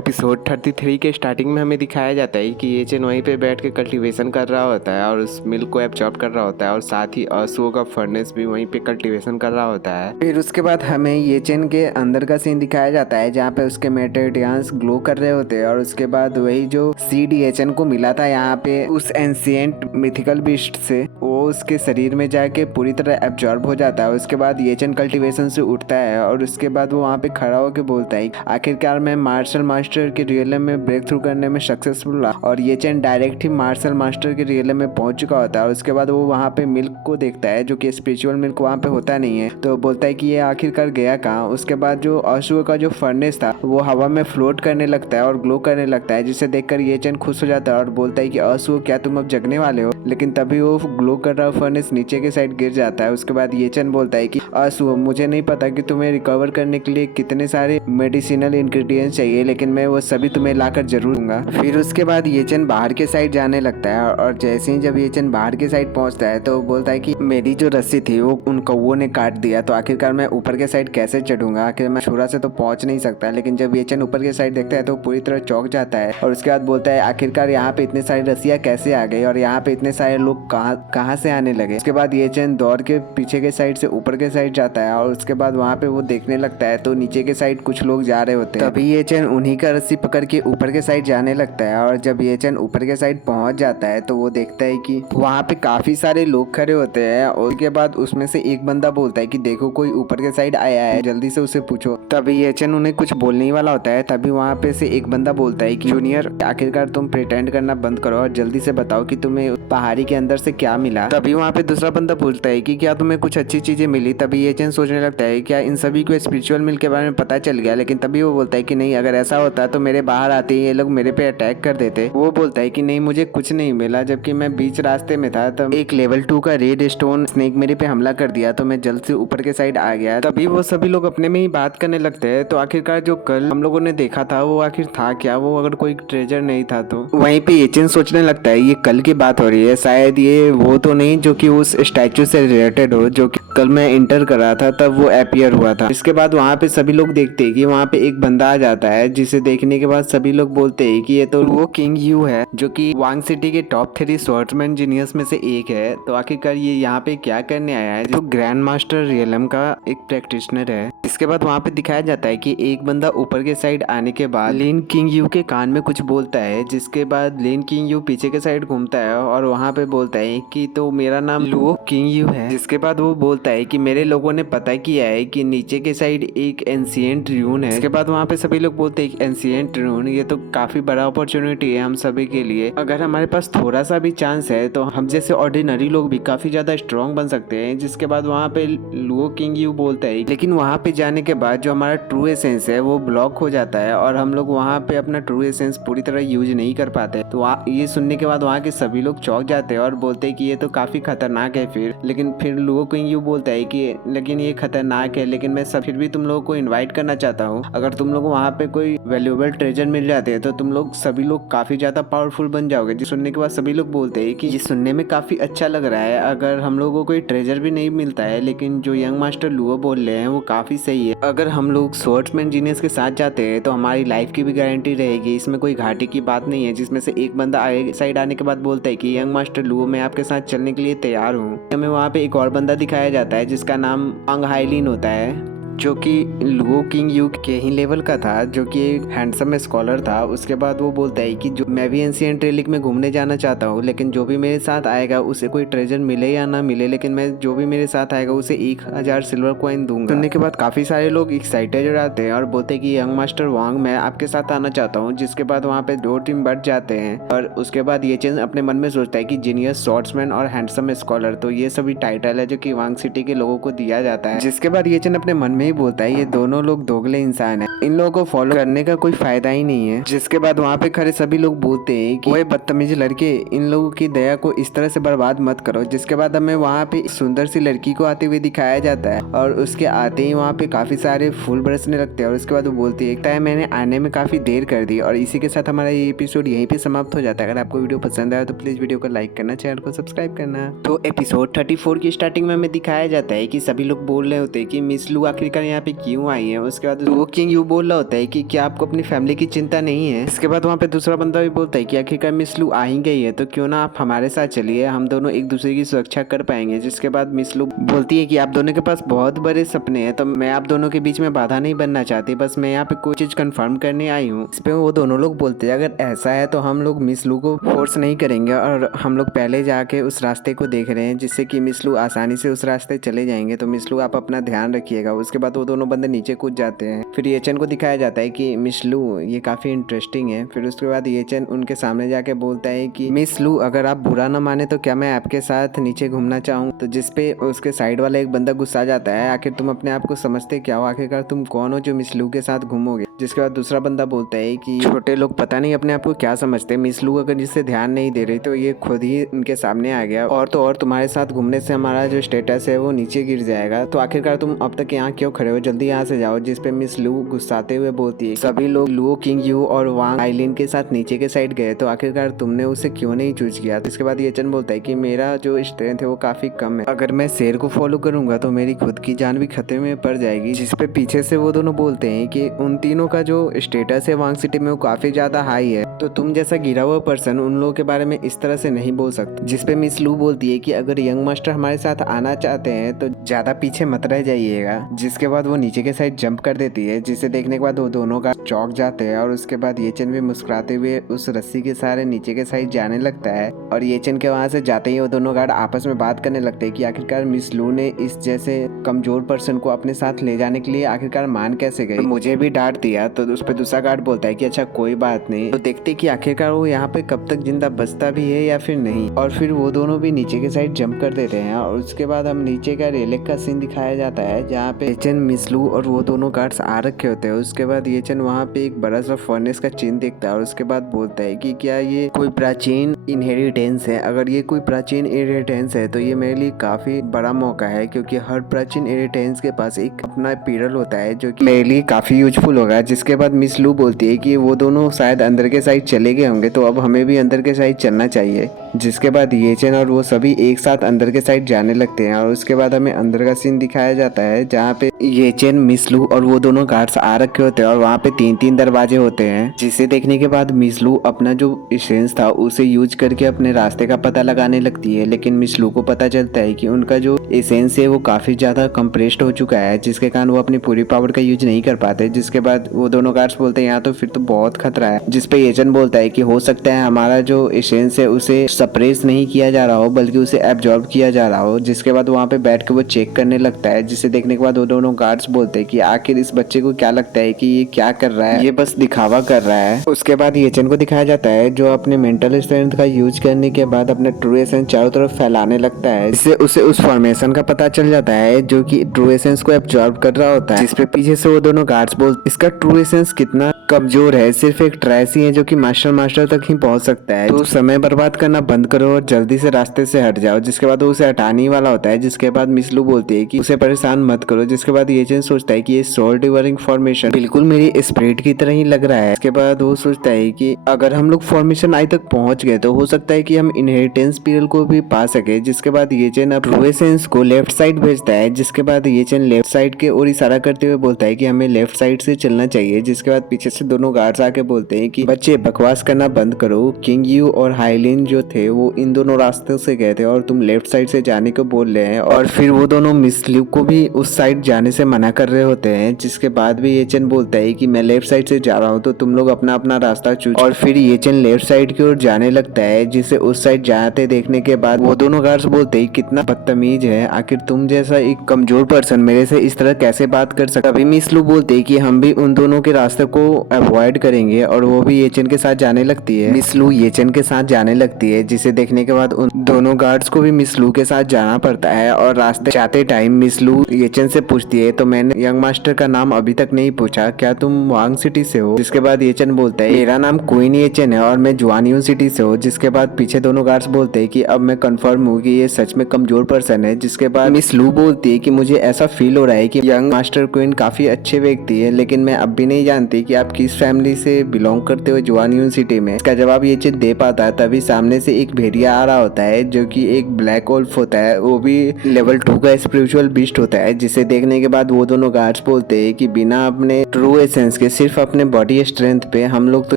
Episode 33 के starting में हमें दिखाया जाता है कि ये चेन वहीं पे बैठ के कल्टीवेशन कर रहा होता है और उस मिल्क को एब्जॉर्ब कर रहा होता है और साथ ही असुओं का फर्नेस भी वहीं पे कल्टीवेशन कर रहा होता है। फिर उसके बाद हमें ये चेन के अंदर का सीन दिखाया जाता है जहाँ पे उसके मेटेरियल्स ग्लो कर रहे होते हैं और उसके बाद वही जो सीड ये चेन को मिला था यहाँ पे उस एंशिएंट मिथिकल बीस्ट से वो उसके शरीर में जाके पूरी तरह एब्जॉर्ब हो जाता है। उसके बाद ये चेन कल्टीवेशन से उठता है और उसके बाद वो वहाँ पे खड़ा होकर बोलता है आखिरकार मैं मार्शल मास्टर के रियलम में ब्रेक थ्रू करने में सक्सेसफुल रहा। और ये चेन डायरेक्ट ही मार्शल मास्टर के रियलम में पहुंच चुका होता है और उसके बाद वो वहाँ पे मिल्क को देखता है जो कि स्पिरिचुअल मिल्क वहाँ पे होता नहीं है, तो बोलता है कि ये आखिरकार गया कहाँ। उसके बाद जो अशुओं का जो फर्नेस था वो हवा में फ्लोट करने लगता है और ग्लो करने लगता है, जिसे देखकर ये चेन खुश हो जाता है और बोलता है कि अशुओं क्या तुम अब जगने वाले हो। लेकिन तभी वो ग्लो कर रहा फर्नेस नीचे के साइड गिर जाता है। उसके बाद ये चेन बोलता है कि अशुओं मुझे नहीं पता कि तुम्हें रिकवर करने के लिए कितने सारे मेडिसिनल इंग्रेडिएंट्स चाहिए, लेकिन मैं वो सभी तुम्हें लाकर जरूर दूंगा। फिर उसके बाद ये चेन बाहर के साइड जाने लगता है और जैसे ही जब ये चेन बाहर के साइड पहुंचता है तो बोलता है कि मेरी जो रस्सी थी वो उन कौवों ने काट दिया, तो आखिरकार मैं ऊपर के साइड कैसे चढ़ूंगा, आखिर मैं छुरा से तो पहुंच नहीं सकता। लेकिन जब ये चेन ऊपर के साइड देखता है तो पूरी तरह चौंक जाता है और उसके बाद बोलता है आखिरकार यहाँ पे इतनी सारी रस्सियां कैसे आ गई और यहाँ पे इतने सारे लोग कहाँ से आने लगे। उसके बाद ये चेन दौड़ के पीछे के साइड से ऊपर के साइड जाता है और उसके बाद वहाँ पे वो देखने लगता है तो नीचे के साइड कुछ लोग जा रहे होते हैं। तभी ये चेन उन्हीं का रस्सी पकड़ के ऊपर के साइड जाने लगता है और जब ये चेन ऊपर के साइड पहुंच जाता है तो वो देखता है कि वहाँ पे काफी सारे लोग खड़े होते हैं और उसके बाद उसमें से एक बंदा बोलता है कि देखो कोई ऊपर के साइड आया है, जल्दी से उसे पूछो। तभी ये चेन उन्हें कुछ बोलने ही वाला होता है, तभी वहाँ पे से एक बंदा बोलता है कि जूनियर आखिरकार तुम प्रिटेंड करना बंद करो और जल्दी से बताओ कि तुम्हें पहाड़ी के अंदर से क्या मिला। तभी वहाँ पे दूसरा बंदा बोलता है कि क्या तुम्हें कुछ अच्छी चीजें मिली। तभी ये चेन सोचने लगता है क्या इन सभी को स्पिरिचुअल मिल के बारे में पता चल गया, लेकिन तभी वो बोलता है कि नहीं, अगर ऐसा होता तो मेरे बाहर आते ही ये लोग मेरे पे अटैक कर देते। वो बोलता है कि नहीं मुझे कुछ नहीं मिला, जबकि मैं बीच रास्ते में था तब एक लेवल 2 का रेड स्टोन स्नेक मेरे पे हमला कर दिया तो मैं जल्द से ऊपर के साइड आ गया। तभी वो सभी लोग अपने में ही बात करने लगते हैं तो आखिरकार जो कल हम लोगों ने देखा था वो आखिर था क्या, वो अगर कोई ट्रेजर नहीं था तो। वहीं पे ये चेन सोचने लगता है ये कल की बात हो रही है, शायद ये वो तो नहीं जो कि उस स्टैचू से रिलेटेड हो जो कि कल मैं इंटर कर रहा था तब वो अपीयर हुआ था। इसके बाद वहाँ पे सभी लोग देखते हैं कि वहाँ पे एक बंदा आ जाता है, जिसे देखने के बाद सभी लोग बोलते हैं कि ये तो वो किंग यू है जो कि वांग सिटी के टॉप 3 स्वॉर्ड्समैन जीनियस में से एक है। तो आखिरकार ये यहाँ पे क्या करने आया है, जो ग्रैंड मास्टर रियलम का एक प्रैक्टिशनर है। इसके बाद वहाँ पे दिखाया जाता है कि एक बंदा ऊपर के साइड आने के बाद लिन किंग यू के कान में कुछ बोलता है, जिसके बाद लिन किंग यू पीछे के साइड घूमता है और वहाँ पे बोलता है कि तो मेरा नाम लुओ किंग यू है। जिसके बाद वो बोलता है कि मेरे लोगों ने पता किया है कि नीचे के साइड एक एंशिएंट रून है। इसके बाद वहाँ पे सभी लोग बोलते हैं एंशिएंट रून, ये तो काफी बड़ा अपॉर्चुनिटी है हम सभी के लिए, अगर हमारे पास थोड़ा सा भी चांस है तो हम जैसे ऑर्डिनरी लोग भी काफी ज्यादा स्ट्रॉन्ग बन सकते हैं। जिसके बाद वहाँ पे लुओ किंग यू बोलता है लेकिन वहाँ पे जाने के बाद जो हमारा ट्रू एसेंस है वो ब्लॉक हो जाता है और हम लोग वहाँ पे अपना ट्रू एसेंस पूरी तरह यूज नहीं कर पाते। तो ये सुनने के बाद वहाँ के सभी लोग चौंक जाते हैं और बोलते हैं कि ये तो काफी खतरनाक है। लेकिन फिर लुओ किंग यू बोलता है कि लेकिन ये खतरनाक है, लेकिन मैं फिर भी तुम लोगों को इनवाइट करना चाहता हूँ, अगर तुम लोग वहाँ पे कोई वैल्यूएबल ट्रेजर मिल जाते हैं तो तुम लोग सभी लोग काफी ज्यादा पावरफुल बन जाओगे। जिस सुनने के बाद सभी लोग बोलते हैं कि ये सुनने में काफी अच्छा लग रहा है, अगर हम लोगों को कोई ट्रेजर भी नहीं मिलता है लेकिन जो यंग मास्टर लुओ बोल रहे हैं वो काफी सही है, अगर हम लोग स्वॉर्ड्समैन जीनियस के साथ जाते हैं तो हमारी लाइफ की भी गारंटी रहेगी, इसमें कोई घाटे की बात नहीं है। जिसमें से एक बंदा आगे साइड आने के बाद बोलता है कि यंग मास्टर लुओ मैं आपके साथ चलने के लिए तैयार हूँ। हमें वहाँ पे एक और बंदा दिखाया जाता है जिसका नाम अंग हाइलिन होता है, जो कि लुओ किंग यू के ही लेवल का था, जो कि एक हैंडसम स्कॉलर था। उसके बाद वो बोलता है कि जो मैं भी एंशिएंट रेलिक में घूमने जाना चाहता हूँ, लेकिन जो भी मेरे साथ आएगा उसे कोई ट्रेजर मिले या ना मिले, लेकिन मैं जो भी मेरे साथ आएगा उसे 1000 सिल्वर कॉइन दूंगा। सुनने के बाद काफी सारे लोग एक्साइटेड हो जाते हैं और बोलते हैं कि यंग मास्टर वांग मैं आपके साथ आना चाहता हूँ। जिसके बाद वहाँ पे 2 टीम बढ़ जाते हैं और उसके बाद ये चेन अपने मन में सोचता है कि जीनियस स्वॉर्ड्समैन और हैंडसम स्कॉलर, तो ये सभी टाइटल है जो कि वांग सिटी के लोगों को दिया जाता है। जिसके बाद ये चेन अपने मन में बोलता है ये दोनों लोग दोगले इंसान हैं, इन लोगों को फॉलो करने का कोई फायदा ही नहीं है। जिसके बाद वहाँ पे खड़े सभी लोग बोलते हैं कि ओए बदतमीज लड़के, इन लोगों की दया को इस तरह से बर्बाद मत करो। जिसके बाद हमें वहाँ पे सुंदर सी लड़की को आते हुए दिखाया जाता है और उसके आते ही वहाँ पे काफी सारे फूल बरसने लगते हैं और उसके बाद वो बोलती है मैंने आने में काफी देर कर दी। और इसी के साथ हमारा ये एपिसोड यहीं पे समाप्त हो जाता है। अगर आपको वीडियो पसंद आया तो प्लीज वीडियो को लाइक करना, चैनल को सब्सक्राइब करना। तो एपिसोड 34 की स्टार्टिंग में हमें दिखाया जाता है कि सभी लोग बोल रहे होते हैं कि मिस लू आखिरकार आखिरकार यहाँ पे क्यों आई है। उसके बाद वो किंग यू बोल रहा होता है कि क्या आपको अपनी फैमिली की चिंता नहीं है। इसके बाद वहाँ पे दूसरा बंदा भी बोलता है कि आखिरकार मिस लू आ ही गई है तो क्यों ना आप हमारे साथ चलिए, हम दोनों एक दूसरे की सुरक्षा कर पाएंगे। जिसके बाद मिस लू बोलती है कि आप दोनों के पास बहुत बड़े सपने हैं तो मैं आप दोनों के बीच में बाधा नहीं बनना चाहती, बस मैं यहाँ पे कोई चीज कंफर्म करने आई हूँ। इस पे वो दोनों लोग बोलते हैं अगर ऐसा है तो हम लोग मिस लू को फोर्स नहीं करेंगे और हम लोग पहले जाके उस रास्ते को देख रहे हैं जिससे कि मिस लू आसानी से उस रास्ते चले जाएंगे। तो मिस लू आप अपना ध्यान रखिएगा। उसके बाद वो दोनों बंदे नीचे कूद जाते हैं। फिर येचन को दिखाया जाता है कि मिस लू ये काफी इंटरेस्टिंग है। फिर उसके बाद येचन उनके सामने जाके बोलता है कि मिस लू अगर आप बुरा ना माने तो क्या मैं आपके साथ नीचे घूमना चाहूँ। तो जिसपे उसके साइड वाला एक बंदा गुस्सा जाता है, आखिर तुम अपने आप को समझते क्या हो, आखिरकार तुम कौन हो जो मिस लू के साथ घूमोगे। जिसके बाद दूसरा बंदा बोलता है कि छोटे लोग पता नहीं अपने आप को क्या समझते, मिस लू अगर जिससे ध्यान नहीं दे रही तो ये खुद ही उनके सामने आ गया और तो और तुम्हारे साथ घूमने से हमारा जो स्टेटस है वो नीचे गिर जाएगा। तो आखिरकार तुम अब तक यहाँ क्यों खड़े हो, जल्दी यहाँ से जाओ। जिसपे मिस लू गुस्साते हुए बोलती है सभी लोग लुओ किंग यू और वांग आइलिन के साथ नीचे के साइड गए तो आखिरकार तुमने उसे क्यों नहीं चूज किया। इसके बाद येचन बोलता है कि मेरा जो स्ट्रेंथ है वो काफी कम है, अगर मैं शेर को फॉलो करूंगा तो मेरी खुद की जान भी खतरे में पड़ जाएगी। जिसपे पीछे से वो दोनों बोलते हैं कि उन तीनों का जो स्टेटस है वांग सिटी में वो काफी ज्यादा हाई है, तो तुम जैसा गिरा हुआ पर्सन उन लोगों के बारे में इस तरह से नहीं बोल सकते। जिसपे मिस लू बोलती है कि अगर यंग मास्टर हमारे साथ आना चाहते हैं तो ज्यादा पीछे मत रह जाइएगा। जिसके बाद वो नीचे के साइड जंप कर देती है, जिसे देखने के बाद वो दोनों का चौंक जाते हैं। और उसके बाद येचन भी मुस्कुराते हुए उस रस्सी के सहारे नीचे के साइड जाने लगता है। और येचन के वहां से जाते ही वो दोनों गार्ड आपस में बात करने लगते हैं कि आखिरकार मिस लू ने इस जैसे कमजोर पर्सन को अपने साथ ले जाने के लिए आखिरकार मान कैसे गई, मुझे भी डांट दिया। तो उस पर दूसरा गार्ड बोलता है कि अच्छा कोई बात नहीं। तो देखते कि आखिरकार वो यहाँ पे कब तक जिंदा बचता भी है या फिर नहीं। और फिर वो दोनों भी नीचे के साइड जंप कर देते हैं। और उसके बाद हम नीचे का रेलिक का सीन दिखाया जाता है जहाँ पे येचन मिस लू और वो दोनों गार्ड्स आ रखे होते हैं। उसके बाद येचन वहाँ पे एक बड़ा सा फर्नेस का चिन्ह देखता है और उसके बाद बोलता है कि क्या ये कोई प्राचीन इनहेरिटेंस है। अगर ये कोई प्राचीन इनहेरिटेंस है तो ये मेरे लिए काफी बड़ा मौका है, क्योंकि हर प्राचीन इनहेरिटेंस के पास एक अपना पीरल होता है जो कि मेरे लिए काफी यूजफुल होगा। जिसके बाद मिस लू बोलती है कि वो दोनों शायद अंदर के साइड चले गए होंगे तो अब हमें भी अंदर के साइड चलना चाहिए। जिसके बाद येचन और वो सभी एक साथ अंदर के साइड जाने लगते हैं। और उसके बाद हमें अंदर का सीन दिखाया जाता है जहाँ पे येचन मिस लू और वो दोनों गार्ड्स आ रखे होते हैं और वहाँ पे 3-3 दरवाजे होते हैं। जिसे देखने के बाद मिस लू अपना जो एसेंस था उसे यूज करके अपने रास्ते का पता लगाने लगती है। लेकिन मिस लू को पता चलता है कि उनका जो एसेंस है वो काफी ज्यादा कंप्रेस्ड हो चुका है, जिसके कारण वो अपनी पूरी पावर का यूज नहीं कर पाते। जिसके बाद वो दोनों गार्ड्स बोलते हैं यहाँ तो फिर तो बहुत खतरा है। जिसपे येचन बोलता है कि हो सकता है हमारा जो एसेंस है उसे सप्रेस नहीं किया जा रहा हो बल्कि उसे एब्जॉर्ब किया जा रहा हो। जिसके बाद वहाँ पे बैठ के वो चेक करने लगता है, जिसे देखने के बाद वो दोनों गार्ड्स बोलते हैं कि आखिर इस बच्चे को क्या लगता है कि ये क्या कर रहा है, ये बस दिखावा कर रहा है। उसके बाद येचन को दिखाया जाता है जो अपने मेंटल स्ट्रेंथ का यूज करने के बाद अपने ट्रू एसेंस चारों तरफ फैलाने लगता है। इससे उसे उस फॉर्मेशन का पता चल जाता है जो कि ट्रू एसेंस को एब्जॉर्ब कर रहा होता है। जिसपे पीछे से वो दोनों गार्ड्स बोलते इसका ट्रू एसेंस कितना कमजोर है, सिर्फ एक ट्रेस ही है जो कि मास्टर तक ही पहुंच सकता है। तो समय बर्बाद करना बंद करो और जल्दी से रास्ते से हट जाओ। जिसके बाद वो उसे हटाने वाला होता है। जिसके बाद मिस लू बोलती है कि उसे परेशान मत करो। जिसके बाद येचन सोचता है कि ये सोल डिवरिंग फॉर्मेशन बिल्कुल मेरी स्पिरिट की तरह ही लग रहा है। इसके बाद वो सोचता है कि अगर हम लोग फॉर्मेशन आई तक पहुंच गए तो हो सकता है कि हम इनहेरिटेंस पीरियड को भी पा सके। जिसके बाद येचन अब ट्रू एसेंस को लेफ्ट साइड भेजता है। जिसके बाद येचन लेफ्ट साइड के ओर इशारा करते हुए बोलता है कि हमें लेफ्ट साइड से चलना चाहिए। जिसके बाद पीछे से दोनों गार्ड्स आके बोलते हैं कि बच्चे बकवास करना बंद करो, किंग यू और हाइलिन जो थे वो इन दोनों रास्तों से गए थे और तुम लेफ्ट साइड से जाने को बोल रहे हैं। और फिर वो दोनों मिस लू को भी उस साइड जाने से मना कर रहे होते हैं। जिसके बाद भी येचन बोलता है कि मैं लेफ्ट साइड से जा रहा हूँ तो तुम लोग अपना अपना रास्ता चूज। और फिर येचन लेफ्ट साइड की ओर जाने लगता है, जिसे उस साइड जाते देखने के बाद वो दोनों गार्ड्स बोलते हैं कितना बदतमीज है, आखिर तुम जैसा एक कमजोर पर्सन मेरे से इस तरह कैसे बात कर सकते। तभी मिस लू बोलते हैं कि हम भी उन दोनों के रास्ते को अवॉइड करेंगे और वो भी येचन के साथ जाने लगती है। मिस लू येचन के साथ जाने लगती है, जिसे देखने के बाद उन दोनों गार्ड्स को भी मिस लू के साथ जाना पड़ता है। और रास्ते जाते टाइम मिस लू येचन से पूछती है तो मैंने यंग मास्टर का नाम अभी तक नहीं पूछा, क्या तुम वांग सिटी से हो। जिसके बाद येचन बोलता है मेरा नाम क्वीन येचन है और मैं जुआनियू सिटी से हूँ। जिसके बाद पीछे दोनों गार्ड्स बोलते हैं कि अब मैं कंफर्म हूँ कि ये सच में कमजोर पर्सन है। जिसके बाद मिस लू बोलती है कि मुझे ऐसा फील हो रहा है कि यंग मास्टर क्वीन काफी अच्छे व्यक्ति है, लेकिन मैं अब भी नहीं जानती कि आप किस फैमिली से बिलोंग करते हो जुआन यूनिवर्सिटी में। इसका जवाब ये चीज दे पाता है तभी सामने से एक भेड़िया आ रहा होता है जो कि एक ब्लैक वुल्फ होता है, वो भी लेवल 2 का स्पिरिचुअल बीस्ट होता है, जिसे देखने के बाद वो दोनों गार्ड्स बोलते हैं कि बिना अपने ट्रू एसेंस के सिर्फ अपने बॉडी स्ट्रेंथ पे हम लोग तो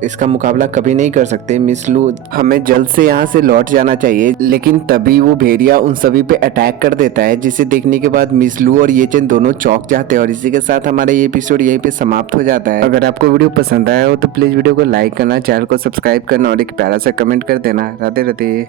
इसका मुकाबला कभी नहीं कर सकते। मिस लू, हमें जल्द से यहाँ से लौट जाना चाहिए। लेकिन तभी वो भेड़िया उन सभी पे अटैक कर देता है, जिसे देखने के बाद मिस लू और ये चेन दोनों चौंक जाते हैं। और इसी के साथ हमारा ये एपिसोड यहीं पे समाप्त हो जाता है। अगर आपको वीडियो पसंद आया हो तो प्लीज वीडियो को लाइक करना, चैनल को सब्सक्राइब करना और एक प्यारा सा कमेंट कर देना। राधे राधे।